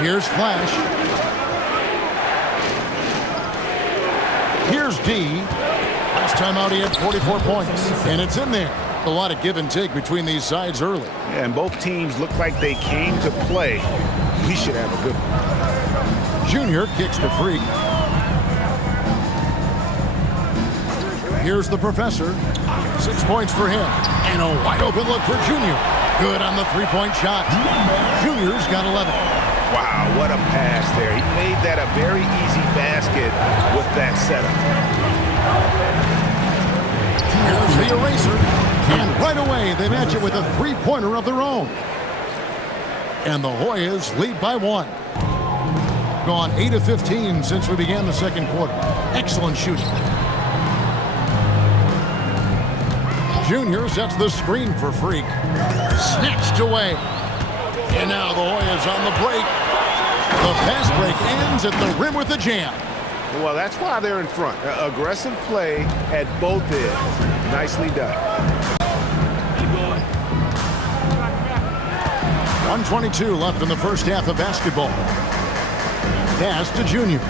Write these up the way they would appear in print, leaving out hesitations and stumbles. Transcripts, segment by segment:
Here's Flash. Here's D. Last time out he had 44 points. And it's in there. A lot of give and take between these sides early. Yeah, and both teams look like they came to play. We should have a good one. Junior kicks to Freak. Here's the professor. 6 points for him. And a wide open look for Junior. Good on the three-point shot. Junior's got 11. Wow, what a pass there. He made that a very easy basket with that setup. Here's the eraser. And right away, they match it with a three-pointer of their own. And the Hoyas lead by 1. Gone 8 of 15 since we began the second quarter. Excellent shooting. Junior sets the screen for Freak. Snatched away. And now the Hoyas on the break. The fast break ends at the rim with a jam. Well, that's why they're in front. Aggressive play at both ends. Nicely done. 1:22 left in the first half of basketball. Pass to Junior.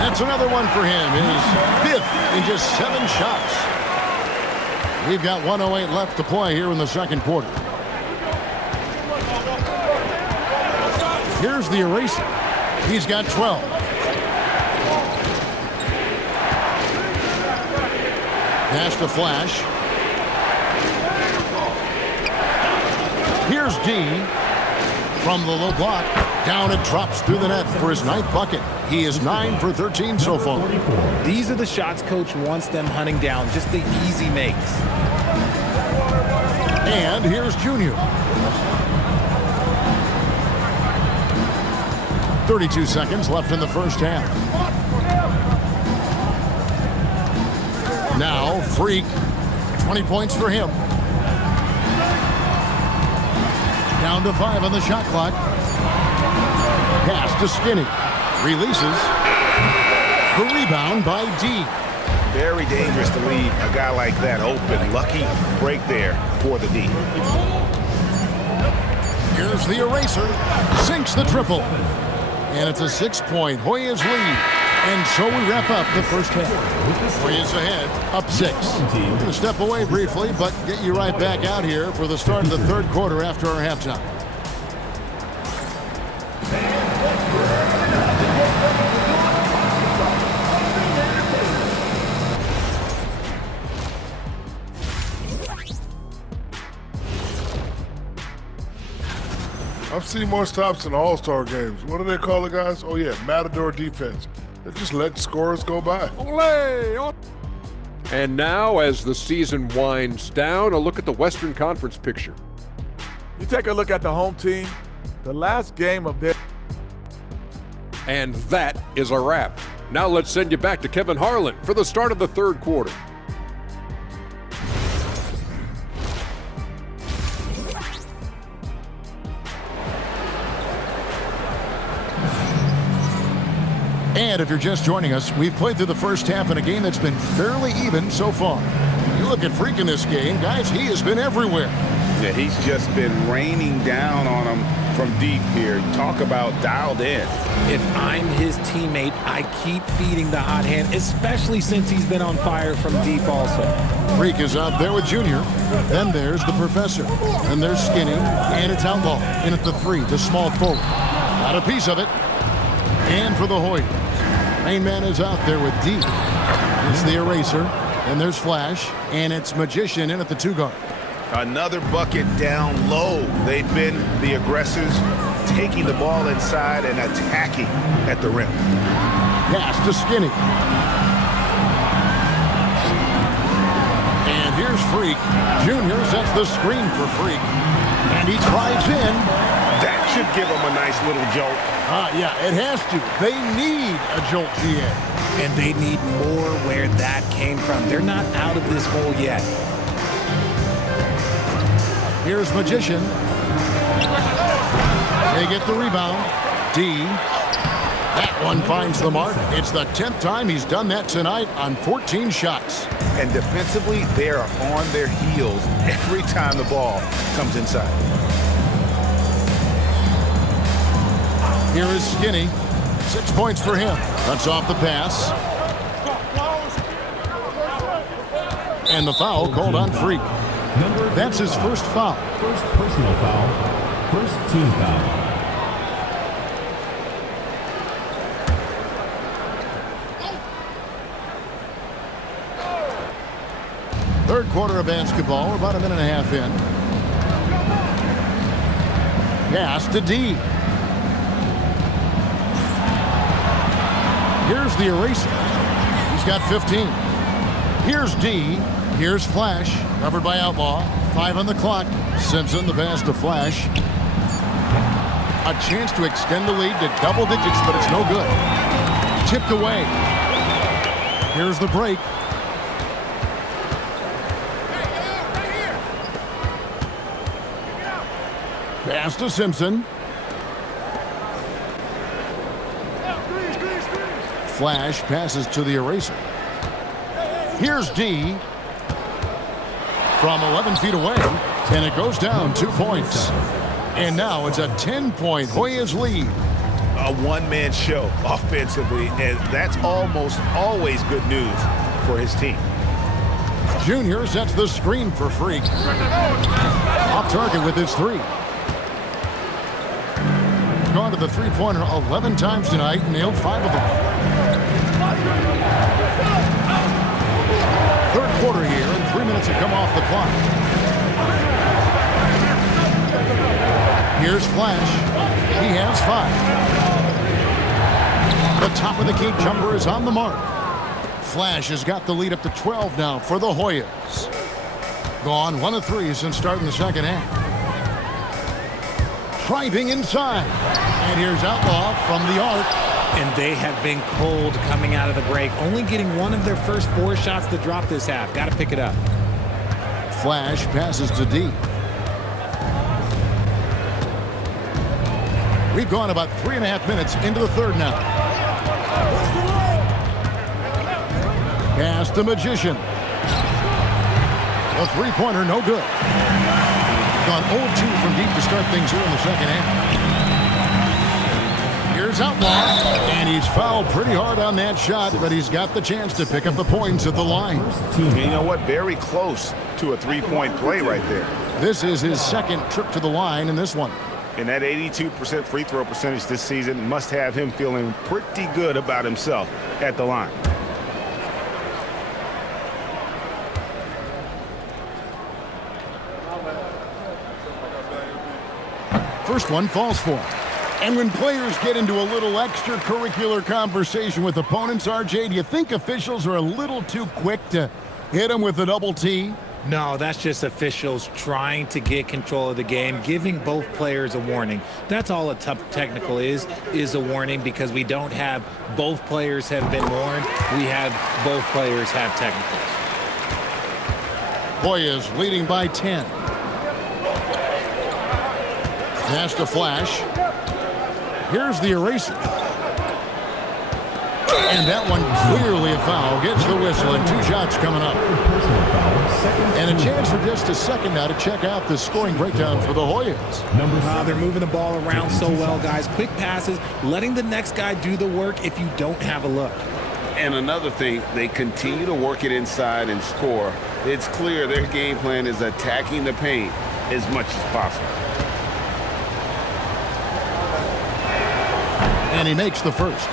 That's another one for him. His 5th in just 7 shots. We've got 1:08 left to play here in the second quarter. Here's the eraser. He's got 12. Pass to Flash. Here's D. From the low block. Down it drops through the net for his 9th bucket. He is 9 for 13 so far. These are the shots coach wants them hunting down. Just the easy makes. And here's Junior. 32 seconds left in the first half. Now, Freak. 20 points for him. Down to 5 on the shot clock. Pass to Skinny. Releases. The rebound by D. Very dangerous to leave a guy like that open. Lucky break there for the D. Here's the eraser. Sinks the triple. And it's a 6-point Hoyas lead. And so we wrap up the first half. Hoyas ahead, up 6. We're going to step away briefly, but get you right back out here for the start of the third quarter after our halftime. I've seen more stops in All-Star games. What do they call it, guys? Oh, yeah, Matador defense. They just let scorers go by. Olé! And now, as the season winds down, a look at the Western Conference picture. You take a look at the home team, the last game of their... And that is a wrap. Now let's send you back to Kevin Harlan for the start of the third quarter. And if you're just joining us, we've played through the first half in a game that's been fairly even so far. You look at Freak in this game, guys, he has been everywhere. Yeah, he's just been raining down on them from deep here. Talk about dialed in. If I'm his teammate, I keep feeding the hot hand, especially since he's been on fire from deep also. Freak is out there with Junior. Then there's the professor. Then there's Skinny. And it's Outlaw. In at the 3, the small forward. Got a piece of it. And for the Hoyas, main man is out there with D. It's the eraser. And there's Flash. And it's Magician in at the 2 guard. Another bucket down low. They've been the aggressors, taking the ball inside and attacking at the rim. Pass to Skinny. And here's Freak. Junior sets the screen for Freak. And he drives in. That should give them a nice little jolt. Yeah, it has to. They need a jolt, GA. And they need more where that came from. They're not out of this hole yet. Here's Magician. They get the rebound. D. That one finds the mark. It's the 10th time he's done that tonight on 14 shots. And defensively, they are on their heels every time the ball comes inside. Here is Skinny. 6 points for him. Cuts off the pass. And the foul called on Freak. That's his first foul. First personal foul. First team foul. Third quarter of basketball. We're about a minute and a half in. Pass to D. Here's the eraser. He's got 15. Here's D. Here's Flash. Covered by Outlaw. 5 on the clock. Simpson the pass to Flash. A chance to extend the lead to double digits, but it's no good. Tipped away. Here's the break. Pass to Simpson. Flash passes to the eraser. Here's D. From 11 feet away, and it goes down 2 points. And now it's a 10-point Hoyas lead. A one-man show offensively, and that's almost always good news for his team. Junior sets the screen for Freak. Off target with his 3. Gone to the three-pointer 11 times tonight, nailed 5 of them. Third quarter here, and 3 minutes have come off the clock. Here's Flash. He has 5. The top of the key jumper is on the mark. Flash has got the lead up to 12 now for the Hoyas. Gone 1 of 3 since starting the second half. Driving inside. And here's Outlaw from the arc. And they have been cold coming out of the break. Only getting 1 of their first 4 shots to drop this half. Got to pick it up. Flash passes to D. We've gone about 3.5 minutes into the third now. Pass to Magician. A three-pointer, no good. Gone 0-2 from deep to start things here in the second half. Here's Outlaw, and he's fouled pretty hard on that shot, but he's got the chance to pick up the points at the line. You know what? Very close to a three-point play right there. This is his second trip to the line in this one. And that 82% free throw percentage this season must have him feeling pretty good about himself at the line. First one falls for him. And when players get into a little extracurricular conversation with opponents, RJ, do you think officials are a little too quick to hit them with a double T? No, that's just officials trying to get control of the game, giving both players a warning. That's all a tough technical is a warning, because we don't have both players have been warned. We have both players have technicals. Hoyas leading by 10. Pass to Flash. Here's the eraser. And that one clearly a foul. Gets the whistle, and 2 shots coming up. And a chance for just a second now to check out the scoring breakdown for the Hoyas. They're moving the ball around so well, guys. Quick passes, letting the next guy do the work if you don't have a look. And another thing, they continue to work it inside and score. It's clear their game plan is attacking the paint as much as possible. And he makes the first.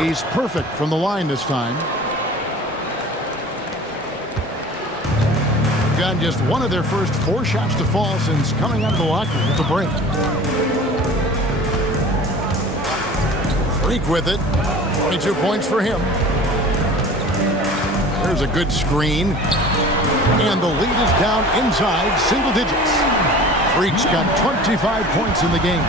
He's perfect from the line this time. Got just 1 of their first 4 shots to fall since coming out of the locker room at the break. Freak with it. 22 points for him. There's a good screen. And the lead is down inside single digits. Freak's got 25 points in the game.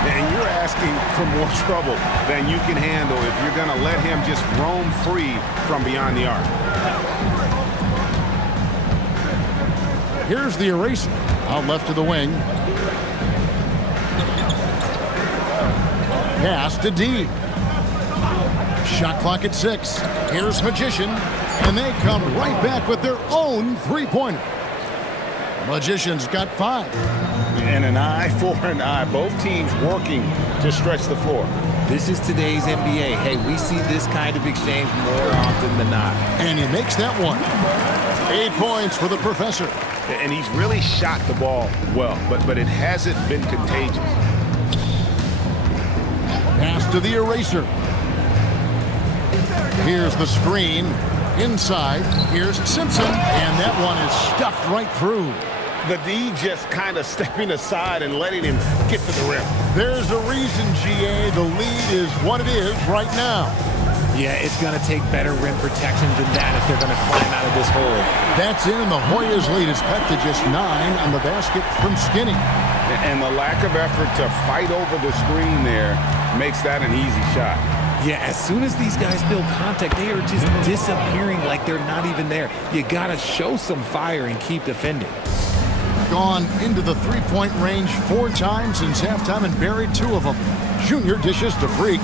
And you're asking for more trouble than you can handle if you're going to let him just roam free from beyond the arc. Here's the eraser. Out left to the wing. Pass to D. Shot clock at 6. Here's Magician. And they come right back with their own three-pointer. Magician's got 5. And an eye for an eye. Both teams working to stretch the floor. This is today's NBA. Hey, we see this kind of exchange more often than not. And he makes that one. 8 points for the professor. And he's really shot the ball well, but it hasn't been contagious. Pass to the eraser. Here's the screen. Inside, here's Simpson, and that one is stuffed right through. The D just kind of stepping aside and letting him get to the rim. There's a reason, GA, the lead is what it is right now. Yeah, it's going to take better rim protection than that if they're going to climb out of this hole. That's in, and the Hoyas' lead is cut to just 9 on the basket from Skinny. And the lack of effort to fight over the screen there makes that an easy shot. Yeah, as soon as these guys feel contact, they are just disappearing like they're not even there. You got to show some fire and keep defending. Gone into the three-point range 4 times since halftime and buried 2 of them. Junior dishes to Freak.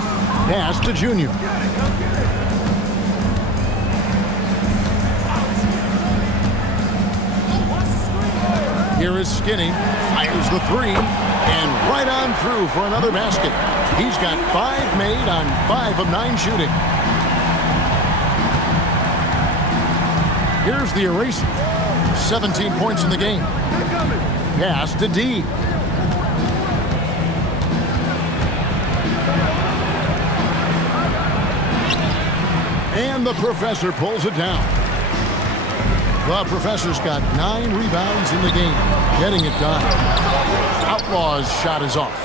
Pass to Junior. Here is Skinny. Fires the 3. And right on through for another basket. He's got 5 made on 5 of 9 shooting. Here's the eraser. 17 points in the game. Pass to D. And the professor pulls it down. The professor's got 9 rebounds in the game. Getting it done. Outlaw's shot is off.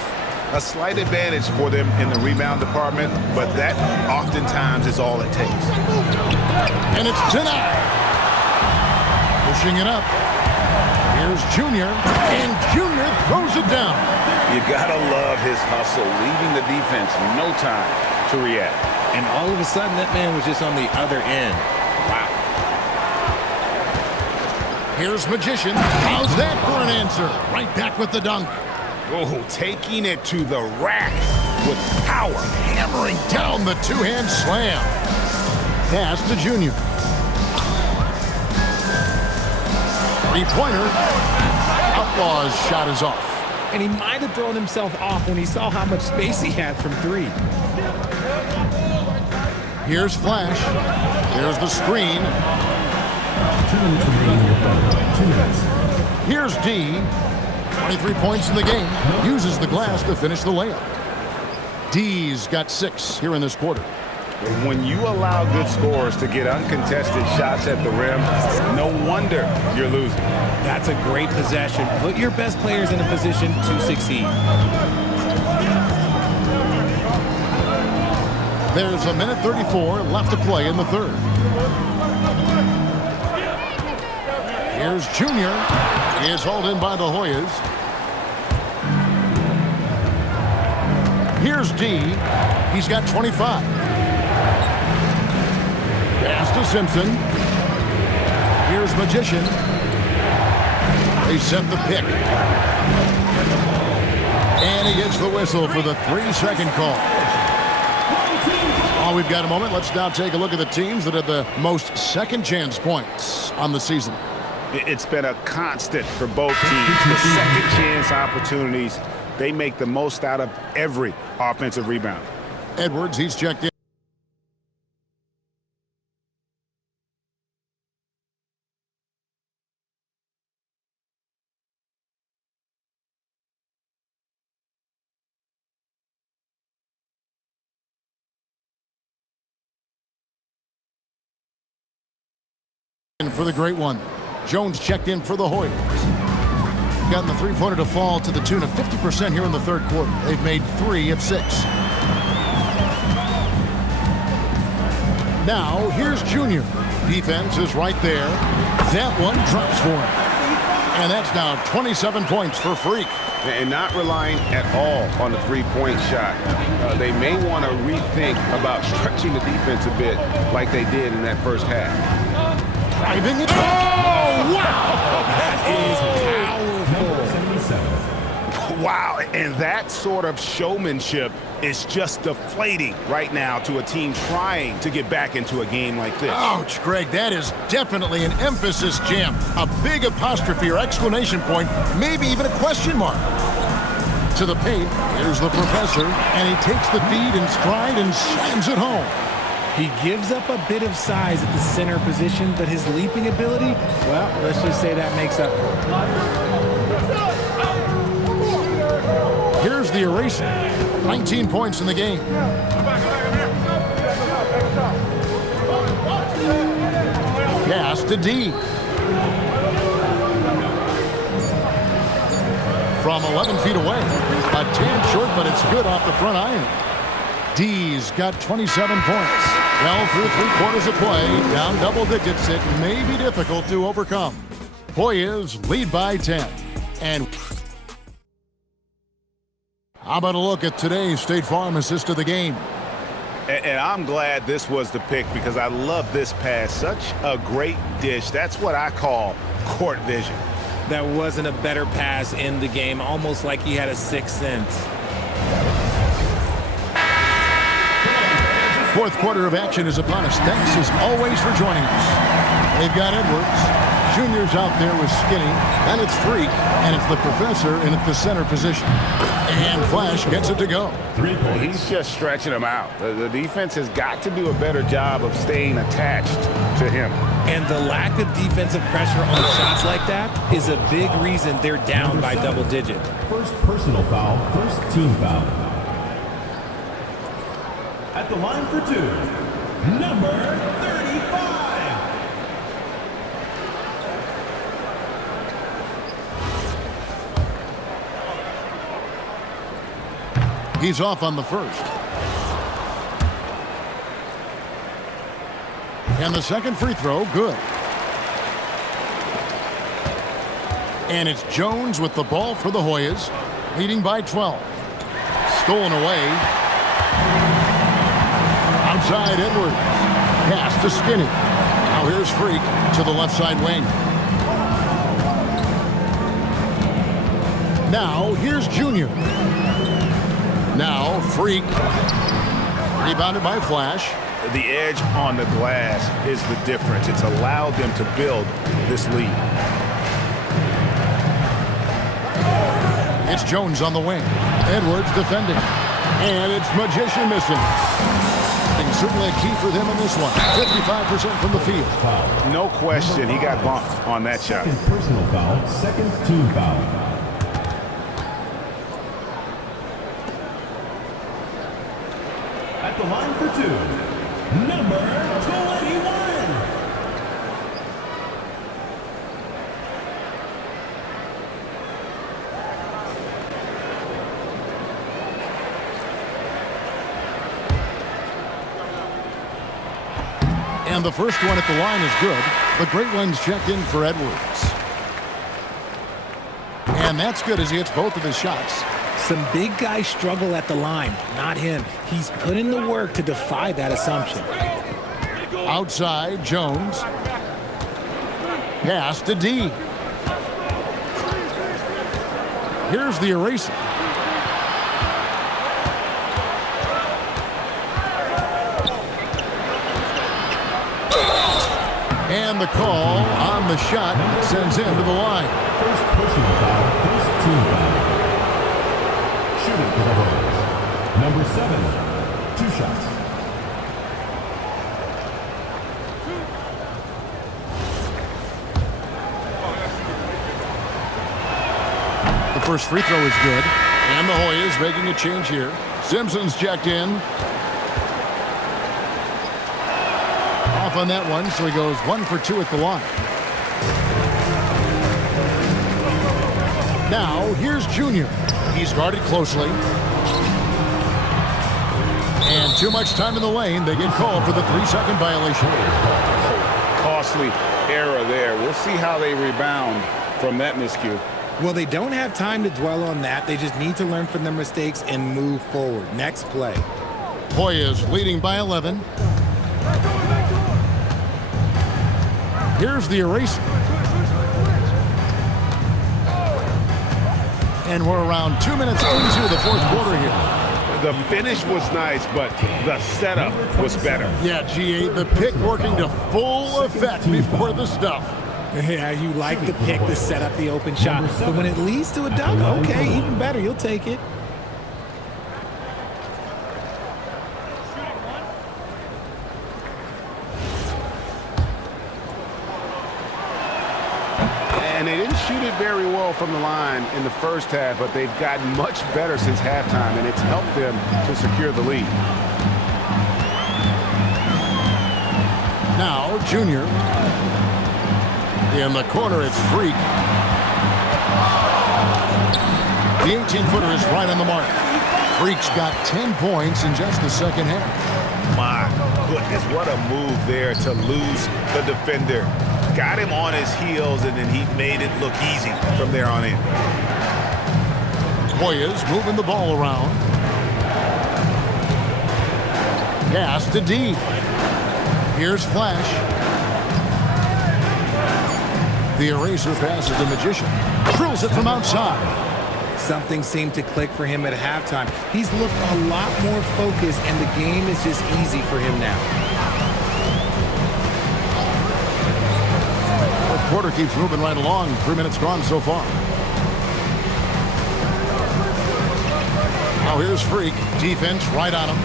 A slight advantage for them in the rebound department, but that oftentimes is all it takes. And it's denied. Pushing it up. Here's Junior, and Junior throws it down. You gotta love his hustle, leaving the defense no time to react. And all of a sudden, that man was just on the other end. Wow. Here's Magician. How's that for an answer? Right back with the dunk. Oh, taking it to the rack with power. Hammering down the two-hand slam. Pass to Junior. Three-pointer. Outlaw's shot is off. And he might have thrown himself off when he saw how much space he had from 3. Here's Flash. There's the screen. 2 minutes remaining. 2 minutes. Here's D. 23 points in the game. Uses the glass to finish the layup. D's got 6 here in this quarter. When you allow good scorers to get uncontested shots at the rim, no wonder you're losing. That's a great possession. Put your best players in a position to succeed. There's a minute 34 left to play in the third. Here's Junior. He is hauled in by the Hoyas. Here's D. He's got 25. Pass to Simpson. Here's Magician. They set the pick. And he gets the whistle for the 3-second call. Oh, we've got a moment. Let's now take a look at the teams that had the most second chance points on the season. It's been a constant for both teams. The second chance opportunities, they make the most out of every offensive rebound. Edwards, he's checked in. For the great one. Jones checked in for the Hoyas. Gotten the three-pointer to fall to the tune of 50% here in the third quarter. They've made 3 of 6. Now, here's Junior. Defense is right there. That one drops for him. And that's now 27 points for Freak. And not relying at all on the three-point shot. They may want to rethink about stretching the defense a bit like they did in that first half. Driving it. Oh, wow! That is powerful. 77. Wow, and that sort of showmanship is just deflating right now to a team trying to get back into a game like this. Ouch, Greg, that is definitely an emphasis jam. A big apostrophe or exclamation point, maybe even a question mark. To the paint, here's the professor, and he takes the feed in stride and slams it home. He gives up a bit of size at the center position, but his leaping ability, well, let's just say that makes up for it. Here's the eraser. 19 points in the game. Pass to D. From 11 feet away. A tad short, but it's good off the front iron. D's got 27 points. Well, through 3/4 of play, down double digits, it may be difficult to overcome. Hoyas lead by 10. And how about a look at today's State Farm assist of the game? And I'm glad this was the pick because I love this pass. Such a great dish. That's what I call court vision. That wasn't a better pass in the game, almost like he had a sixth sense. Fourth quarter of action is upon us. Thanks as always for joining us. They've got Edwards. Junior's out there with Skinny. And it's Freak. And it's the professor in at the center position. And Flash gets it to go. 3 points. He's just stretching them out. The defense has got to do a better job of staying attached to him. And the lack of defensive pressure on shots like that is a big reason they're down by double digits. First personal foul, first team foul. At the line for two, number 35. He's off on the first. And the second free throw, good. And it's Jones with the ball for the Hoyas, leading by 12. Stolen away. Outside Edwards. Pass to Skinny. Now here's Freak to the left side wing. Now here's Junior. Now Freak. Rebounded by Flash. The edge on the glass is the difference. It's allowed them to build this lead. It's Jones on the wing. Edwards defending. And it's Magician missing. And certainly a key for them in this one. 55% from the field. Foul. No question, he got bumped on that shot. Second personal foul, second team foul. At the line for two, number 21. And the first one at the line is good. The great one's checked in for Edwards. And that's good as he hits both of his shots. Some big guys struggle at the line, not him. He's put in the work to defy that assumption. Outside, Jones. Pass to D. Here's the eraser. And the call on the shot sends him to the line. First personal foul, first team foul. Shooting for the Hoyas. Number 7, 2 shots. The first free throw is good. And the Hoyas making a change here. Simpson's checked in. Off on that one, so he goes 1 for 2 at the line. Now, here's Junior. He's guarded closely. And too much time in the lane. They get called for the 3-second violation. Costly error there. We'll see how they rebound from that miscue. Well, they don't have time to dwell on that. They just need to learn from their mistakes and move forward. Next play. Hoyas leading by 11. Here's the eraser. And we're around 2 minutes into the fourth quarter here. The finish was nice, but the setup was better. Yeah, GA, the pick working to full effect before the stuff. Yeah, you like the pick to set up the open shot. But when it leads to a dunk, okay, even better. You'll take it. And they didn't shoot it very well from the line in the first half, but they've gotten much better since halftime, and it's helped them to secure the lead. Now, Junior. In the corner, it's Freak. The 18-footer is right on the mark. Freak's got 10 points in just the second half. My goodness, what a move there to lose the defender. Got him on his heels, and then he made it look easy from there on in. Hoyas moving the ball around. Pass to D. Here's Flash. The eraser passes the Magician. Drills it from outside. Something seemed to click for him at halftime. He's looked a lot more focused, and the game is just easy for him now. Fourth quarter keeps moving right along. 3 minutes gone so far. Now here's Freak. Defense right on him.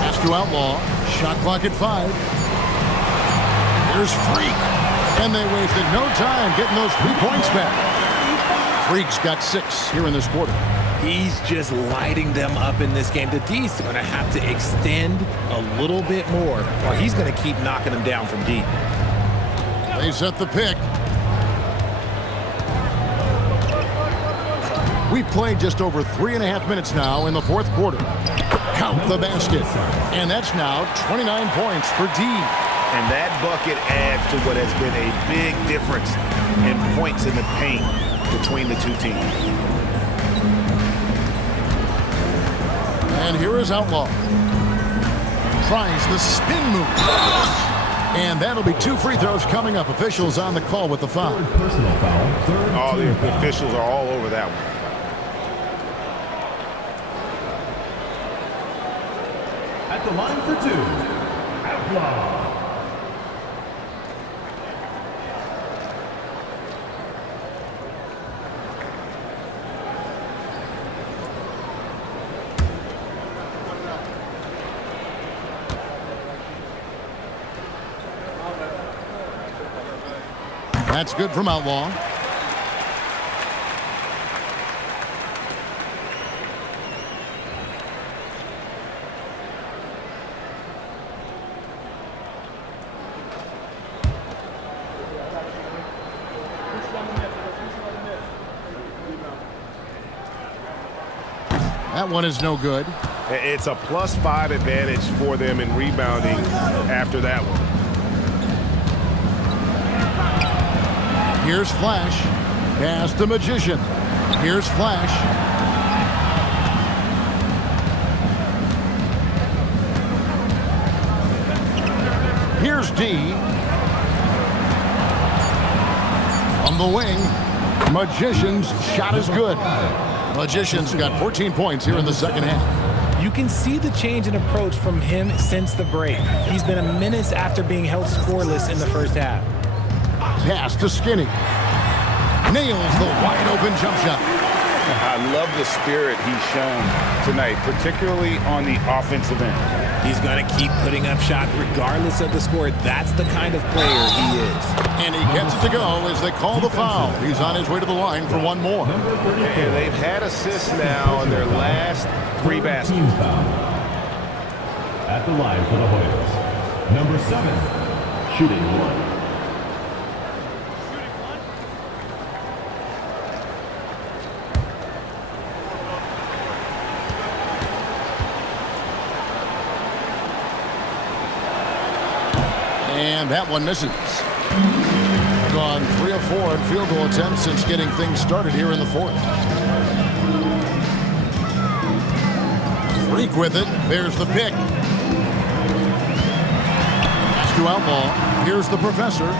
Pass to Outlaw. Shot clock at 5. Here's Freak. And they wasted no time getting those 3 points back. Freak's got 6 here in this quarter. He's just lighting them up in this game. The D's going to have to extend a little bit more, or he's going to keep knocking them down from deep. They set the pick. We've played just over 3.5 minutes now in the fourth quarter. Count the basket. And that's now 29 points for D. And that bucket adds to what has been a big difference in points in the paint between the two teams. And here is Outlaw. Tries the spin move. And that'll be 2 free throws coming up. Officials on the call with the foul. Personal foul. The officials are all over that one. At the line for 2, Outlaw. That's good from Outlaw. That one is no good. It's a +5 advantage for them in rebounding after that one. Here's Flash. Pass the Magician. Here's Flash. Here's D. From the wing. Magician's shot is good. Magician's got 14 points here in the second half. You can see the change in approach from him since the break. He's been a menace after being held scoreless in the first half. Pass to Skinny. Nails the wide open jump shot. I love the spirit he's shown tonight, particularly on the offensive end. He's going to keep putting up shots regardless of the score. That's the kind of player he is. And he gets it to go as they call the foul. He's on his way to the line for one more. And they've had assists now in their last 3 baskets. Team foul. At the line for the Hoyas, number 7, shooting 1. And that one misses. Gone 3 of 4 in field goal attempts since getting things started here in the fourth. Freak with it. There's the pick. Pass to Outlaw. Here's the Professor.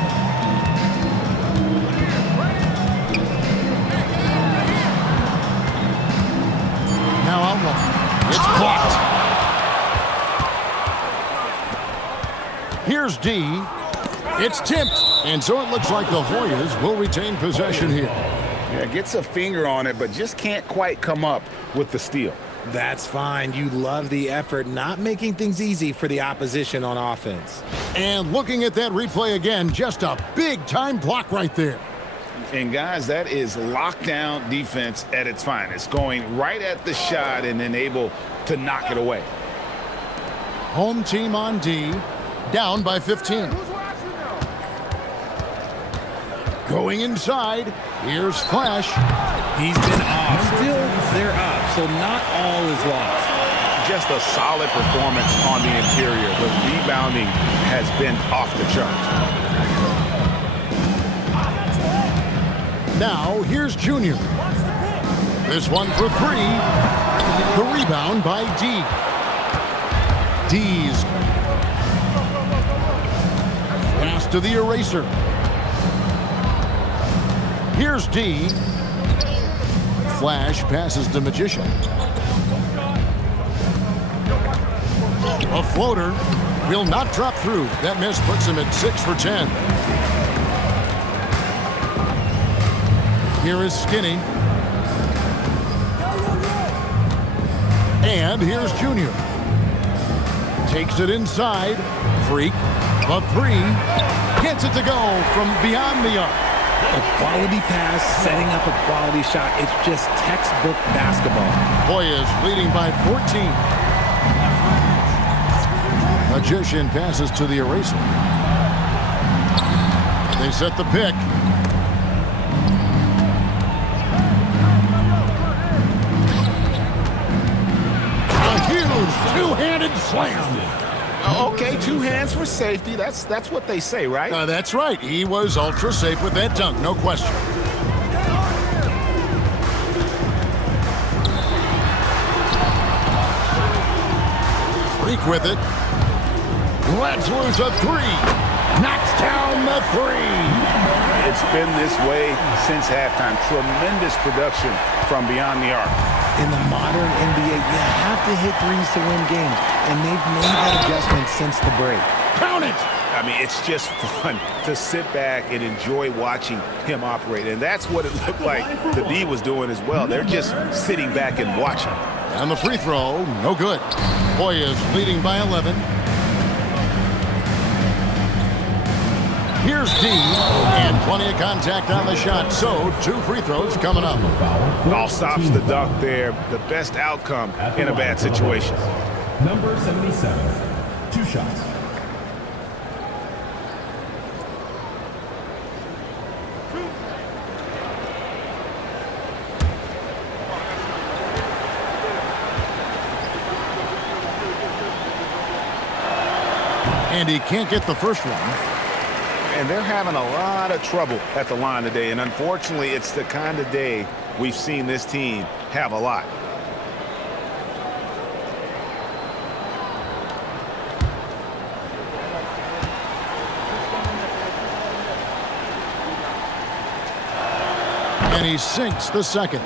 now outlawed. It's blocked. Here's D. It's tipped. And so it looks like the Hoyas will retain possession here. Yeah, gets a finger on it, but just can't quite come up with the steal. That's fine. You love the effort, not making things easy for the opposition on offense. And looking at that replay again, just a big-time block right there. And, guys, that is lockdown defense at its finest, going right at the shot and then able to knock it away. Home team on D, down by 15. Going inside, here's Flash. He's been off. Still, they're up, so not all is lost. Just a solid performance on the interior. The rebounding has been off the charts. Now, here's Junior. This one for three. The rebound by D. D's pass to the eraser. Here's D. Flash passes to Magician. A floater will not drop through. That miss puts him at 6 for 10. Here is Skinny. And here's Junior. Takes it inside. Freak. A three. Gets it to go from beyond the arc. A quality pass, setting up a quality shot. It's just textbook basketball. Hoyas leading by 14. Magician passes to the eraser. They set the pick. A huge two-handed slam. Okay, two hands for safety. That's what they say, right? That's right. He was ultra safe with that dunk, no question. Freak with it. Let's lose a three. Knocks down the three. It's been this way since halftime. Tremendous production from beyond the arc. In the modern NBA, you have to hit threes to win games, and they've made that adjustment since the break. Count it! I mean, it's just fun to sit back and enjoy watching him operate, and that's what it looked like the D was doing as well. They're just sitting back and watching. And the free throw, no good. Hoyas leading by 11. Here's D, and plenty of contact on the shot, so 2 free throws coming up. All stops the dunk there, the best outcome in a bad situation. Number 77, 2 shots. And he can't get the first one. And they're having a lot of trouble at the line today. And unfortunately, it's the kind of day we've seen this team have a lot. And he sinks the second.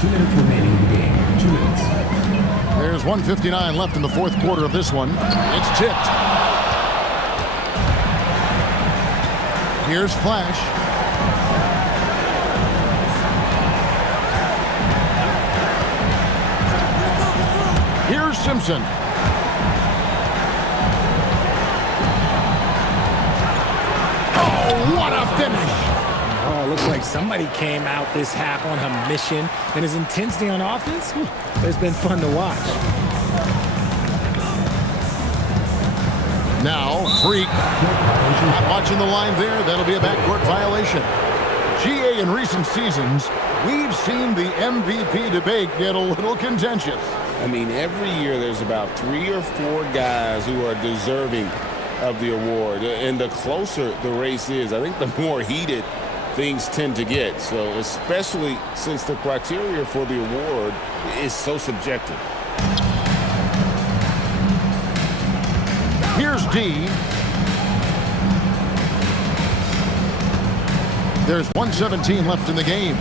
2 minutes remaining in the game. 2 minutes. There's 1:59 left in the fourth quarter of this one. It's tipped. Here's Flash. Here's Simpson. Oh, what a finish! Oh, looks like somebody came out this half on a mission, and his intensity on offense, it's been fun to watch. Now, Freak. Not watching the line there. That'll be a backcourt violation. GA in recent seasons, we've seen the MVP debate get a little contentious. I mean, every year there's about 3 or 4 guys who are deserving of the award. And the closer the race is, I think the more heated things tend to get. So especially since the criteria for the award is so subjective. Here's D. There's 1:17 left in the game.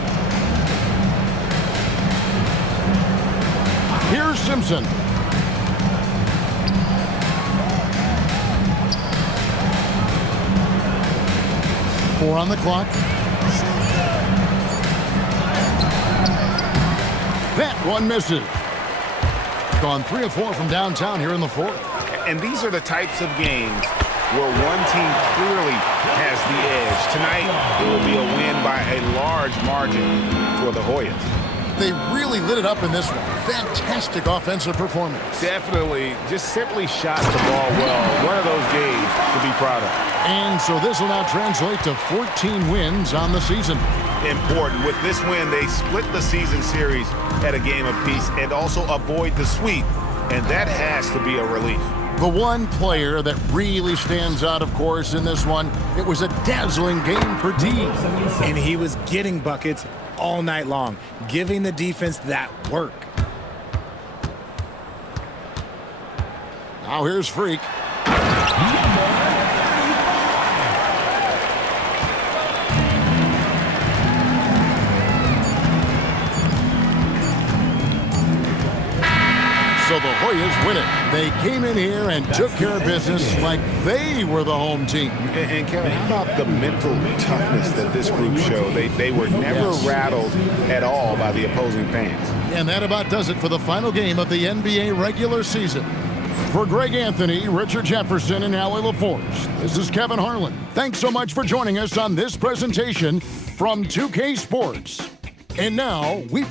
Simpson. Four on the clock. That one misses. Gone 3 of 4 from downtown here in the fourth. And these are the types of games where one team clearly has the edge. Tonight, it will be a win by a large margin for the Hoyas. They really lit it up in this one. Fantastic offensive performance. Definitely, just simply shot the ball well. One of those games to be proud of. And so this will now translate to 14 wins on the season. Important. With this win, they split the season series at a game apiece and also avoid the sweep. And that has to be a relief. The one player that really stands out, of course, in this one, it was a dazzling game for D. And he was getting buckets all night long, giving the defense that work. Now here's Freak. So the Hoyas win it. They came in here and took care of business like they were the home team. And Kevin, how about the mental toughness that this group showed? They were never rattled at all by the opposing fans. And that about does it for the final game of the NBA regular season. For Greg Anthony, Richard Jefferson, and Howie LaForge, this is Kevin Harlan. Thanks so much for joining us on this presentation from 2K Sports. And now we